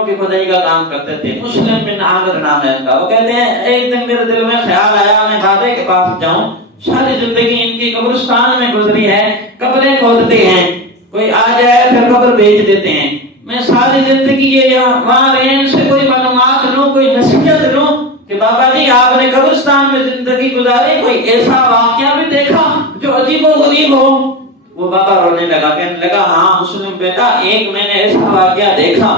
جانوروں کی خدائی کا کام کرتے تھے. مسلم بن عامر نام ہے ان کا. وہ کہتے ہیں ایک دن میرے دل میں خیال آیا میں بابے کے پاس جاؤں. ساری زندگی ان کی قبرستان میں گزری ہے, قبریں کھودتے ہیں, کوئی آ جائے پھر قبر بیچ دیتے ہیں. میں ساری زندگی یہ وہاں رہے ان سے کوئی معلومات لوں, کوئی نصیحت لوں کہ بابا جی آپ نے قبرستان میں زندگی گزاری, کوئی ایسا واقعہ بھی دیکھا جو عجیب و غریب ہو. وہ بابا رونے لگا, کہنے لگا ہاں مسلم بیٹا, ایک میں نے ایسا واقعہ دیکھا,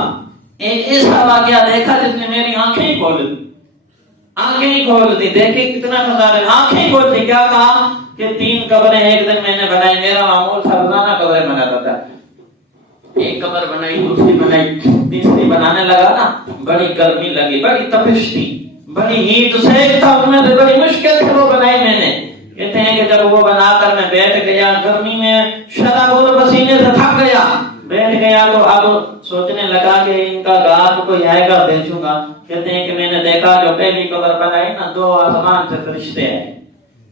ایک ایسا واقعہ دیکھا جس نے میری آنکھیں ہی کھول دی, آنکھیں ہی کھول دی. دیکھیں کتنا نظارہ, آنکھیں کھول دی. کیا کہا کہ 3 قبریں ایک دن میں نے بنائی. میرا معمول تھا روزانہ قبریں بناتا تھا. ایک قبر بنائی, دوسری بنائی, تیسری بنانے لگا نا, بڑی گرمی لگی, بڑی تپش تھی, بڑی ہیٹ سیک تھا ان میں سے, بڑی مشکل سے وہ بنائی میں نے. کہتے ہیں کہ جب وہ بنا کر میں بیٹھ گیا, گرمی میں شراب اور پسینے سے تھک گیا, بیٹھ گیا تو اب سوچنے لگا کہ ان کا گھر کوئی آئے گا بیچوں گا. کہتے ہیں کہ میں نے دیکھا جو پہلی قبر بنائی نا, 2 آسمان سے فرشتے ہیں,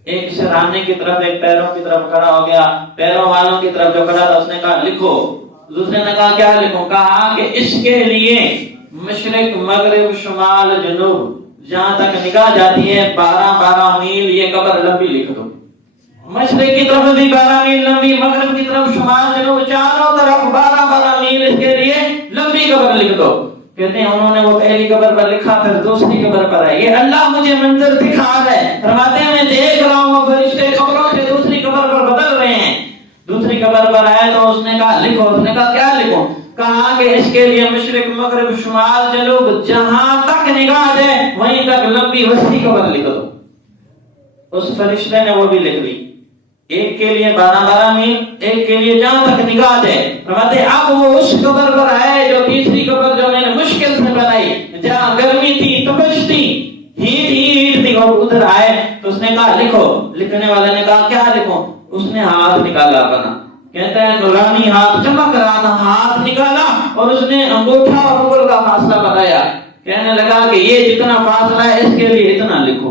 ایک سرانے کی طرف ایک پیروں کی طرف کھڑا ہو گیا. پیروں والوں کی طرف جو کھڑا تھا اس نے کہا لکھو. دوسرے نے کہا کیا لکھوں؟ کہا کہ اس کے لیے مشرق مغرب شمال جنوب جہاں تک نگاہ جاتی ہے 12 میل یہ قبر لمبی لکھ دو. مشرق کی طرف بھی 12 میل لمبی, مغرب کی طرف شمال جنوب چاروں طرف 12 میل اس کے لیے لمبی قبر لکھ دو. کہتے ہیں انہوں نے وہ پہلی قبر پر لکھا, پھر دوسری قبر پر ہے. یہ اللہ مجھے منظر دکھا رہا ہے, فرماتے ہیں میں دیکھ رہا ہوں وہ فرشتے قبروں سے دوسری قبر پر بدل رہے ہیں. دوسری قبر پر آئے تو اس نے کہا لکھو. اس نے کہا کیا لکھوں؟ کہا کہ اس کے لیے مشرق مغرب شمال جنوب جہاں تک نگاہ جائے وہیں تک لمبی وسیع قبر لکھ دو. اس فرشتے نے وہ بھی لکھ دی, ایک کے لیے 12 میل, ایک کے لیے جہاں تک نگاہ جائے. فرماتے اب وہ اس قبر پر آئے جو تیسری قبر جو میں نے مشکل سے بنائی, جہاں گرمی تھی, تپش تھی, ہیٹ تھی, وہ ادھر آئے تو اس نے کہا لکھو. لکھنے والے نے کہا کیا لکھوں؟ اس نے ہاتھ نکالا اپنا, کہتا ہے نورانی ہاتھ چمک رہا تھا, ہاتھ نکالا اور اس نے انگوٹھا اور انگل کا فاصلہ بتایا. کہنے لگا کہ یہ جتنا فاصلہ ہے اس کے لیے اتنا لکھو.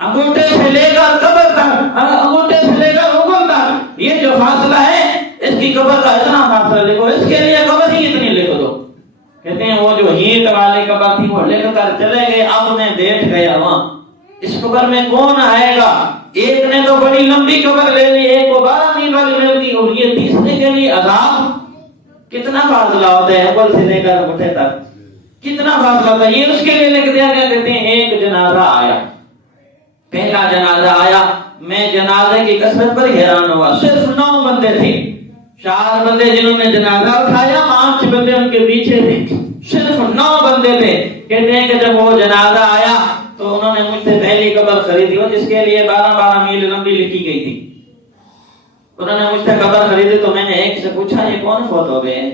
انگوٹھے سے لے کر قبر تک, انگوٹھے سے لے کر انگل تک یہ جو فاصلہ ہے اس کی قبر کا اتنا فاصلہ لکھو, اس کے لیے قبر ہی اتنی لکھ دو. کہتے ہیں وہ جو ہیٹ والی قبر تھی وہ لکھ کر چلے گئے. اب میں بیٹھ گیا وہاں, اس قبر میں کون آئے گا؟ ایک نے تو بڑی لمبی قبر لے لی, ایک کو 12 میل والی لے لی, اور یہ تیسرے کے لیے عذاب. کتنا فاصلہ ہوتا ہے انگل سے لے کر انگوٹھے تک, کتنا فاصلہ ہوتا ہے. یہ اس کے لیے لکھ دیا گیا. کہتے ہیں ایک جنازہ آیا, پہلا جنازہ آیا, میں جنازے کی کثرت پر حیران ہوا. صرف 9 بندے تھے, 4 بندے جنہوں نے جنازہ اٹھایا, 5 بندے ان کے پیچھے تھے, صرف 9 بندے تھے. کہتے ہیں کہ جب وہ جنازہ آیا تو انہوں نے مجھ سے پہلی قبر خریدی جس کے لیے 12 میل لمبی لکھی گئی تھی. انہوں نے مجھ سے قبر خریدی تو میں نے ایک سے پوچھا یہ کون فوت ہو گئے ہیں,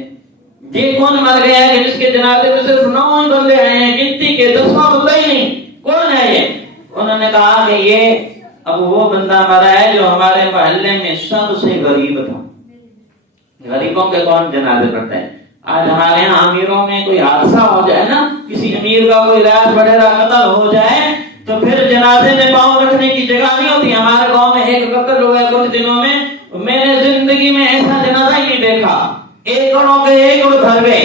یہ کون مر گیا ہے کہ جس کے جنازے میں صرف 9 بندے آئے ہیں, گنتی کے 10 بندے ہی نہیں, کون ہے یہ؟ انہوں نے کہا کہ یہ اب وہ بندہ مرا ہے جو ہمارے محلے میں سب سے غریب تھا. غریبوں کے کون جنازے پڑھتے ہیں؟ آج ہمارے یہاں امیروں میں کوئی حادثہ ہو جائے نا, کسی امیر کا کوئی راز وغیرہ قتل ہو جائے تو پھر جنازے میں پاؤں رکھنے کی جگہ نہیں ہوتی. ہمارے گاؤں میں ایک قتل ہوا ہے کچھ دنوں میں, میں نے زندگی میں ایسا جنازہ ہی نہیں دیکھا. ایکڑوں کے ایکڑ بھر گئے,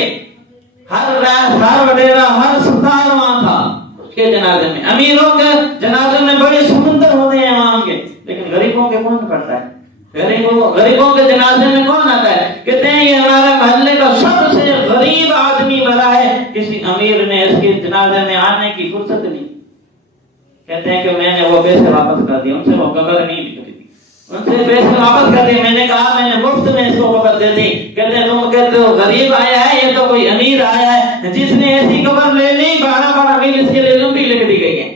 ہر راز ہر وغیرہ ہر ستار وہاں تھا اس کے جنازے میں. امیروں کے جنازے میں بڑے سمندر ہوتے ہیں عوام کے, لیکن غریبوں کے کون پڑتا ہے؟ غریبوں کے جنازے میں کون آتا ہے؟ کہتے ہیں یہ ہمارے محلے کا سب سے غریب آدمی مرا ہے, کسی امیر نے اس کے جنازے میں آنے کی فرصت نہیں. کہتے ہیں کہ میں نے وہ پیسے واپس کر دیے, ان سے وہ قبر نہیں نکلی تھی, ان سے پیسے واپس کر دیے. میں نے کہا میں نے مفت میں اس کو قبر دے دی. کہتے ہیں تم کہتے ہو غریب آیا ہے, یہ تو کوئی امیر آیا ہے جس نے ایسی قبر لے لی 12 میل اس کے لیے لمبی لکھ دی گئی ہے.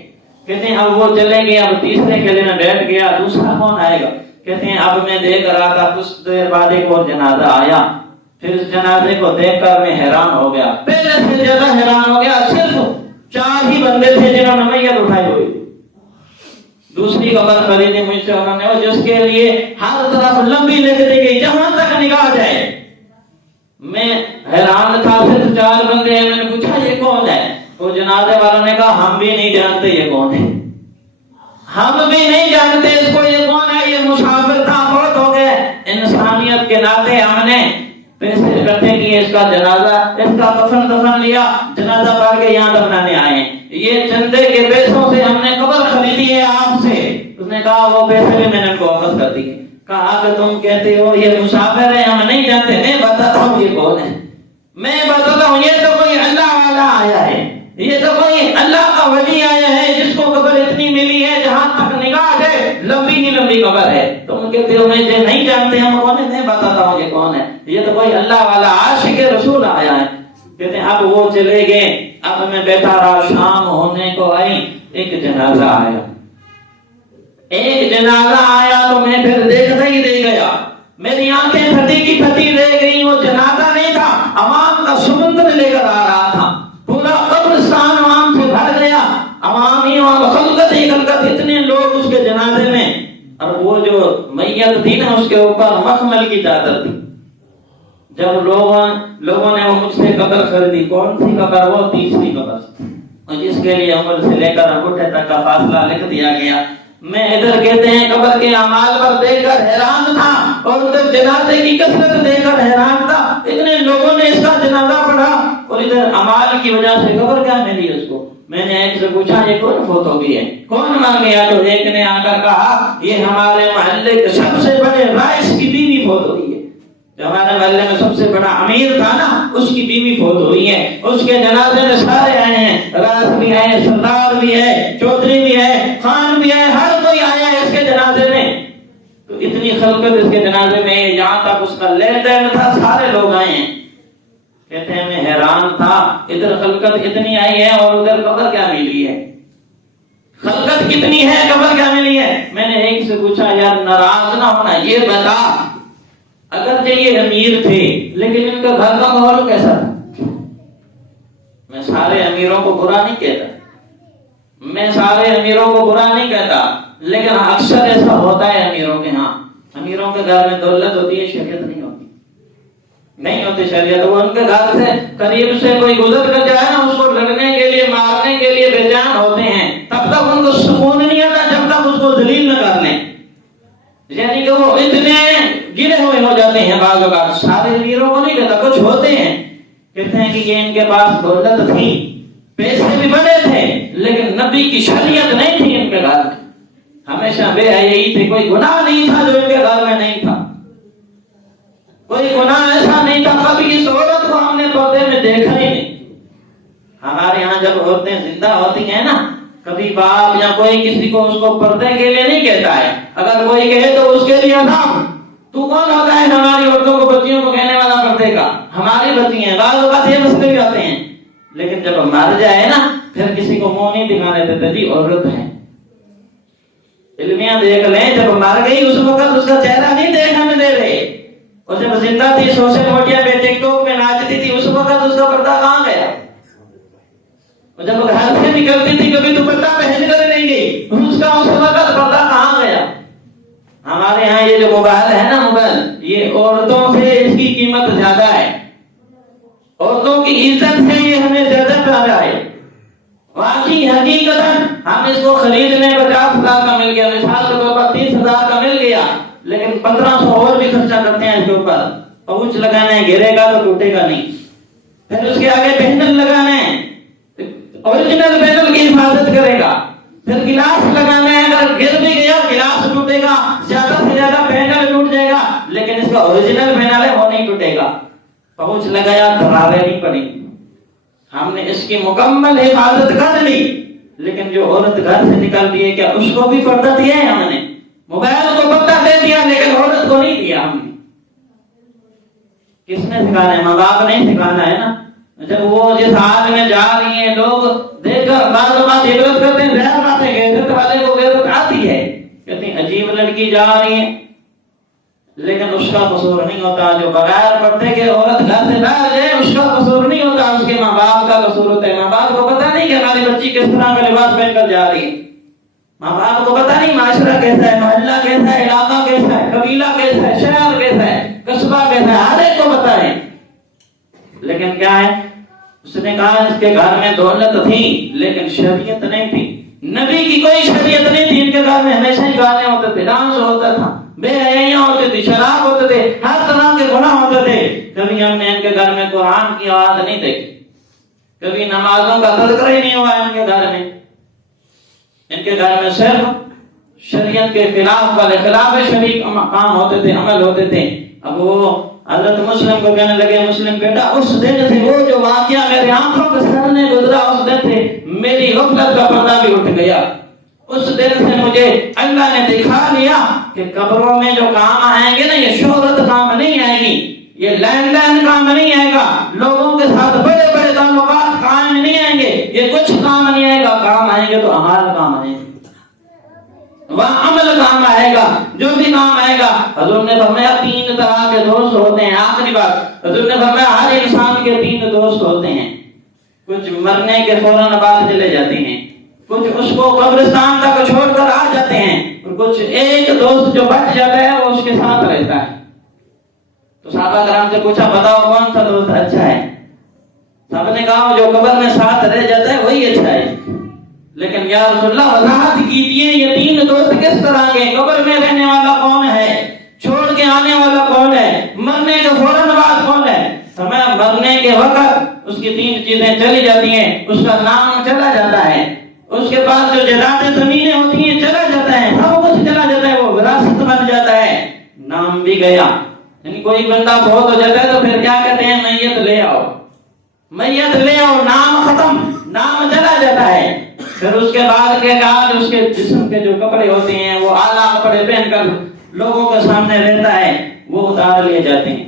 کہتے ہیں اب وہ چلے گئے, اب تیسرے کے لیے میں بیٹھ گیا, دوسرا کون آئے گا؟ کہتے ہیں اب میں دیکھ رہا تھا, کچھ دیر بعد ایک اور جنازہ آیا. پھر اس جنازے کو دیکھ کر میں حیران ہو گیا, پہلے سے زیادہ حیران ہو گیا. صرف 4 ہی بندے تھے جنہوں نے میت اٹھائی ہوئی. دوسری قبر خریدی مجھ سے انہوں نے, جس کے لیے ہر طرف لمبی لکھ دی گئی جہاں تک نگاہ جائے. میں حیران تھا, صرف 4 بندے ہیں. میں نے پوچھا یہ کون ہے؟ وہ جنازے والوں نے کہا ہم بھی نہیں جانتے یہ کون ہے, ہم بھی نہیں جانتے اس کو یہ کون ہے, یہ مسافر تھا, فوت ہو گئے. انسانیت کے ناطے ہم نے پیسے اکٹھے کیے، اس کا جنازہ، اس کا کفن دفن لیا، جنازہ پڑھ کے یہاں دفنانے آئے ہیں۔ یہ چندے کے پیسوں سے ہم نے قبر خریدی ہے آپ سے۔ اس نے کہا وہ پیسے بھی میں نے ان کو واپس کر دیے۔ کہا کہ تم کہتے ہو یہ مسافر ہے، ہم نہیں جانتے، میں بتاتا ہوں یہ کون ہے، میں بتاتا ہوں یہ تو کوئی اللہ والا آیا ہے، یہ تو کوئی اللہ کا ولی آیا ہے جس کو قبر اتنی ملی ہے جہاں تک نگاہ ہے لمبی ہی لمبی قبر ہے۔ تم کہتے ہو میں یہ نہیں جانتے ہم کون ہے، میں بتاتا ہوں یہ کون ہے، یہ تو کوئی اللہ والا عاشق رسول آیا ہے۔ کہتے ہیں اب وہ چلے گئے، اب میں بیٹھا رہا، شام ہونے کو آئی، ایک جنازہ آیا، ایک جنازہ آیا تو میں پھر دیکھتا ہی رہ گیا، میری آنکھیں پھٹی کی پھٹی رہ گئی۔ وہ جنازہ نہیں تھا، عوام کا سمندر لے کر آ رہا تھا، پورا قبرستان عوام سے بھر گیا، عوامی اور خلقت ہی خلقت، اتنے لوگ اس کے جنازے میں۔ اور وہ جو میت تھی نا اس کے اوپر مخمل کی چادر تھی۔ جب لوگوں نے وہ مجھ سے قبر خریدی، کون سی قبر؟ وہ تیسری قبر، اور جس کے لیے عمر سے لے کر انگوٹھے تک کا فاصلہ لکھ دیا گیا۔ میں ادھر کہتے ہیں قبر کے اعمال پر دیکھ کر حیران تھا، اور ادھر جنازے کی کثرت دیکھ کر حیران تھا، اتنے لوگوں نے اس کا جنازہ پڑھا، اور ادھر اعمال کی وجہ سے قبر کیا ملی اس کو۔ میں نے ایک سے پوچھا یہ کون فوت ہو گئی ہے، کون مر گیا؟ تو ایک نے آ کر کہا یہ ہمارے محلے کے سب سے بڑے رائس کی بیوی فوت ہوئی ہے، جو ہمارے محلے میں سب سے بڑا امیر تھا نا اس کی بیوی فوت ہوئی ہے، اس کے جنازے میں سارے آئے ہیں، راس بھی ہے، سردار بھی ہے، چودھری بھی ہے، خان بھی ہے، ہر کوئی آیا ہے اس کے جنازے میں۔ تو اتنی خلقت اس کے جنازے میں، یہاں تک اس کا لین دین تھا، سارے لوگ آئے ہیں۔ کہتے ہیں میں حیران تھا، ادھر خلقت اتنی آئی ہے اور ادھر قبر کیا ملی ہے، خلقت کتنی ہے، قبر کیا ملی ہے۔ میں نے ایک سے پوچھا یار ناراض نہ ہونا، یہ بتا اگرچہ یہ امیر تھے لیکن ان کا گھر کا ماحول کیسا تھا؟ میں سارے امیروں کو برا نہیں کہتا، میں سارے امیروں کو برا نہیں کہتا، لیکن اکثر ایسا ہوتا ہے امیروں کے ہاں، امیروں کے گھر میں دولت ہوتی ہے، شریعت نہیں ہوتی، نہیں ہوتی شریعت۔ وہ ان کے گھر سے قریب سے کوئی گزر کر جائے نا اس کو لڑنے کے لیے، مارنے کے لیے بے جان ہوتے ہیں، تب تک ان کو سکون نہیں آتا جب تک اس کو ذلیل نہ کر لیں، یعنی کہ وہ اتنے گرے ہوئے ہو جاتے ہیں۔ بعض اوقات سارے امیروں کو نہیں کہتا، کچھ ہوتے ہیں کہتے ہیں کہ یہ ان کے پاس دولت تھی، پیسے بھی بڑے تھے، لیکن نبی کی شریعت نہیں تھی ان کے گھر میں، ہمیشہ بے حیائی تھی، کوئی گناہ نہیں تھا جو ان کے گھر میں نہیں تھا، کوئی گناہ ایسا نہیں تھا، کبھی اس عورت کو ہم نے پردے میں دیکھا ہی نہیں۔ ہمارے ہاں جب عورتیں زندہ ہوتی ہیں نا، کبھی باپ یا کوئی کسی کو اس کو پردے کے لیے نہیں کہتا ہے، اگر کوئی کہے تو اس کے لیے عذاب۔ تو کون ہوتا ہے ہماری عورتوں کو، بچیوں کو کہنے والا پردے کا؟ ہماری بچی ہیں، بعض اوقات یہ مسئلے بھی آتے ہیں، لیکن جب مر جائے نا پھر کسی کو منہ نہیں دکھانے دیتے جی عورت ہے۔ علمیاں دیکھ لیں، جب مر گئی اس وقت اس کا چہرہ نہیں دیکھنے دے رہے، اور جب زندہ تھی سوشل میڈیا پہ ٹک ٹاک میں ناچتی تھی اس وقت اس کا پردہ کہاں گیا؟ اور جب گھر سے نکلتی تھی کبھی دوپٹہ پہن کر نہیں گئی، اس کا اس وقت پردہ کہاں گیا؟ ہمارے ہاں یہ جو موبائل ہے نا، موبائل یہ عورتوں سے اس کی قیمت زیادہ ہے، عورتوں کی عزت سے یہ ہمیں زیادہ پیارا ہے۔ واقعی حقیقت ہم اس کو خریدنے 50,000 کا مل گیا، مثال کے طور پر 30,000 کا مل گیا، لیکن 1,500 اور بھی خرچہ کرتے ہیں اس کے اوپر، پاؤچ لگانا ہے، گرے گا تو ٹوٹے گا نہیں، پھر اس کے آگے پینل لگانا ہے، اوریجنل پینل کی حفاظت کرے گا، پھر گلاس لگانا ہے، اگر گر بھی گیا گلاس ٹوٹے گا، زیادہ سے زیادہ پینل ٹوٹ جائے گا، لیکن اس کا اوریجنل پینل ہے وہ نہیں ٹوٹے گا، پاؤچ لگایا دراریں نہیں پڑیں گی۔ ہم نے اس کی مکمل حفاظت کر لی، لیکن جو عورت گھر سے نکل دی ہے کیا اس کو بھی پردہ دیا ہے؟ ہم نے موبائل کو پردہ دے دیا لیکن عورت کو نہیں دیا۔ ہم نے کس نے سکھانا ہے؟ ماں باپ نہیں سکھانا ہے نا۔ جب وہ جس حال میں جا رہی ہیں لوگ دیکھ کر بعض اوقات عبرت کرتے ہیں، ظاہر بات ہے غیرت والے کو غیرت آتی ہے، کہتے ہیں عجیب لڑکی جا رہی ہے، لیکن اس کا قصور نہیں ہوتا، جو بغیر پردے کے عورت گھر سے باہر جائے اس کا قصور نہیں ہوتا، اس کے ماں باپ کا قصور ہوتا ہے۔ ماں باپ کو پتہ نہیں کہ ہماری بچی کس طرح کا لباس پہن کر جا رہی ہے، ماں باپ کو پتہ نہیں معاشرہ کیسا ہے، محلہ کیسا ہے، علاقہ کیسا ہے، قبیلہ کیسا ہے، شہر کیسا ہے، قصبہ کیسا ہے، ہر ایک کو پتہ ہے، لیکن کیا ہے؟ اس نے کہا اس کے گھر میں دولت تھی لیکن شریعت نہیں تھی، نبی کی کوئی شریعت نہیں تھی، ان کے گھر میں ہمیشہ ہی گانے ہوتے تھے، ڈانس ہوتا تھا، بے حیائیاں ہوتی تھی، شراب ہوتے تھے، ہر طرح کے گناہ ہوتے تھے۔ کبھی ہم نے ان کے گھر میں قرآن کی آواز نہیں دیکھی، کبھی نمازوں کا تذکرہ ہی نہیں ہوا ان کے گھر میں. ان کے گھر میں صرف شریعت کے خلاف والے خلاف شریعت کام ہوتے تھے، عمل ہوتے تھے. اب وہ حضرت مسلم کو کہنے لگے، مسلم بیٹا اس دن سے وہ جو واقعہ میرے آنکھوں کے سامنے گزرا اس دن سے میری غفلت کا پردہ بھی اٹھ گیا. اس دن سے مجھے اللہ نے دکھا لیا کہ قبروں میں جو کام آئیں گے نا، یہ شہرت کام نہیں آئے گی، یہ لین دین کام نہیں آئے گا، لوگوں کے ساتھ بڑے بڑے تعلقات قائم نہیں آئیں گے، یہ کچھ کام نہیں آئے گا. کام آئیں گے تو اعمال کام آئیں گے، وہاں عمل کام آئے گا. جو بھی کام آئے گا، حضور نے فرمایا 3 طرح کے دوست ہوتے ہیں. آخری بات حضور نے فرمایا ہر انسان کے 3 دوست ہوتے ہیں. کچھ مرنے کے فوراً بعد چلے جاتے ہیں، کچھ اس کو قبرستان تک چھوڑ کر آ جاتے ہیں، اور کچھ ایک دوست جو بچ جاتا ہے وہ اس کے ساتھ رہتا ہے. تو صحابہ کرام سے پوچھا بتاؤ کون سا دوست اچھا ہے؟ سب نے کہا جو قبر میں ساتھ رہ جاتا ہے وہی اچھا ہے. لیکن یا رسول اللہ وضاحت کیجیے یہ 3 دوست کس طرح کے؟ قبر میں رہنے والا کون ہے؟ چھوڑ کے آنے والا کون ہے؟ مرنے کے فوراً بعد کون ہے؟ ہمیں مرنے کے وقت اس کی 3 چیزیں چلی جاتی ہیں. اس کا نام چلا جاتا ہے، اس کے بعد جو جائیداد زمینیں ہوتی ہیں چلا جاتا ہے، سب کچھ چلا جاتا ہے، وہ وراثت بن جاتا ہے، نام بھی گیا. یعنی کوئی بندہ فوت ہو جاتا ہے تو پھر کیا کہتے ہیں؟ میت لے آؤ، میت لے آؤ، نام ختم، نام چلا جاتا ہے. پھر اس کے بعد کے بعد اس کے جسم کے جو کپڑے ہوتے ہیں وہ اعلیٰ کپڑے پہن کر لوگوں کے سامنے رہتا ہے، وہ اتار لیے جاتے ہیں.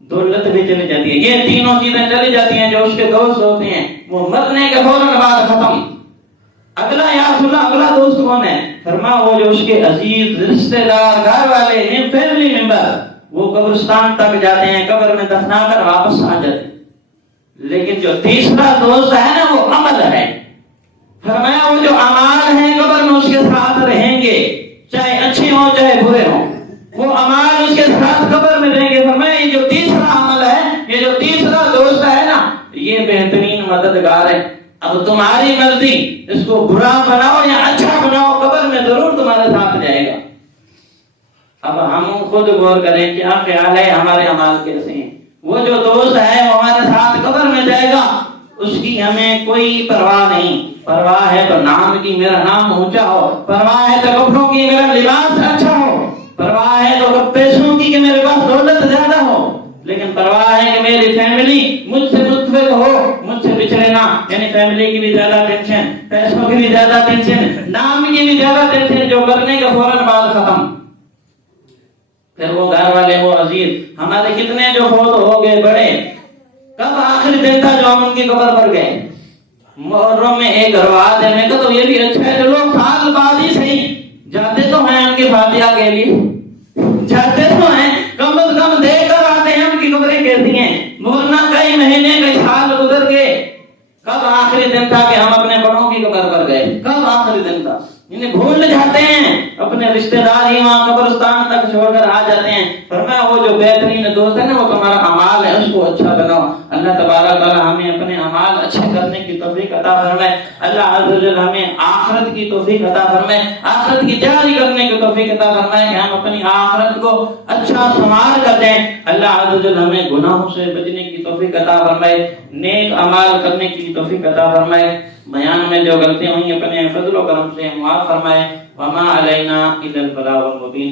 دولت بھی چلی جاتی ہے. یہ 3 چیزیں چلی جاتی ہیں جو اس کے دوست ہوتے ہیں، وہ مرنے کے فوراً بعد ختم. اگلا یا رسول اللہ اگلا دوست کون ہے؟ فرمایا وہ جو اس کے عزیز رشتہ دار گھر والے ہیں، فیملی ممبر، وہ قبرستان تک جاتے ہیں، قبر میں دفنا کر واپس آ جاتے ہیں. لیکن جو تیسرا دوست ہے نا وہ عمل ہے. فرمایا وہ جو اعمال ہیں قبر میں اس کے ساتھ رہیں گے، چاہے اچھے ہوں چاہے برے ہوں، وہ اعمال اس کے ساتھ قبر میں رہیں گے. فرمایا یہ جو تیسرا عمل ہے، یہ جو تیسرا دوست ہے نا، یہ بہترین مددگار ہے. اب تمہاری مرضی، اس کو برا بناؤ یا اچھا بناؤ، قبر میں ضرور تمہارے ساتھ جائے گا. اب ہم خود غور کریں کیا خیال ہے ہمارے اعمال کیسے ہیں. وہ جو دوست ہے وہ ہمارے ساتھ قبر میں جائے گا، اس کی ہمیں کوئی پرواہ نہیں. پرواہ ہے تو نام کی میرا نام اونچا ہو، پرواہ ہے تو کپڑوں کی میرا لباس اچھا ہو، پرواہ ہے تو پیسوں کی کہ میرے پاس دولت زیادہ ہو، لیکن پرواہ ہے کہ میری فیملی مجھ سے متفق ہو، مجھ سے بچھڑے نہ. یعنی فیملی کی بھی زیادہ ٹینشن، پیسوں کی بھی زیادہ ٹینشن، نام کی بھی زیادہ ٹینشن، جو کرنے کے فوراً بعد ختم. پھر وہ گھر والے، وہ عزیز ہمارے کتنے جو فوت ہو گئے بڑے، کب آخری دن تھا جو ہم ان کی قبر پر گئے؟ محرم میں ایک رواج ہے. میں کہتا ہوں یہ بھی اچھا ہے، چلو سال بعد ہی صحیح جاتے تو ہیں ان کی فاتحہ کے لیے، جاتے تو ہیں، کم از کم دیکھ کر آتے ہیں ان کی قبریں کیسی ہیں. ورنہ کئی مہینے کئی سال گزر گئے، کب آخری دن تھا کہ ہم اپنے بڑوں کی قبر پر گئے؟ کب آخری دن تھا؟ انہیں بھول جاتے ہیں، اپنے رشتہ دار ہی وہاں قبرستان تک چھوڑ کر آ جاتے ہیں. فرمایا وہ جو بہترین دوست ہے نا وہ تمہارا اعمال ہے، اس کو اچھا بناؤ. اللہ تبارک تعالی ہمیں اپنے اعمال اچھے کرنے کی توفیق عطا فرمائے. اللہ عز و جل ہمیں آخرت کی توفیق عطا فرمائے، آخرت کی تیاری کرنے کی توفیق عطا فرمائے کہ ہم اپنی آخرت کو اچھا سنوار کر دیں. اللہ عز و جل ہمیں گناہوں سے بچنے کی توفیق عطا فرمائے، نیک اعمال کرنے کی توفیق عطا فرمائے. بیان میں جو غلطیاں ہوئی اپنے فضل و کرم سے معاف فرمائے. وما علینا الا البلاغ المبین.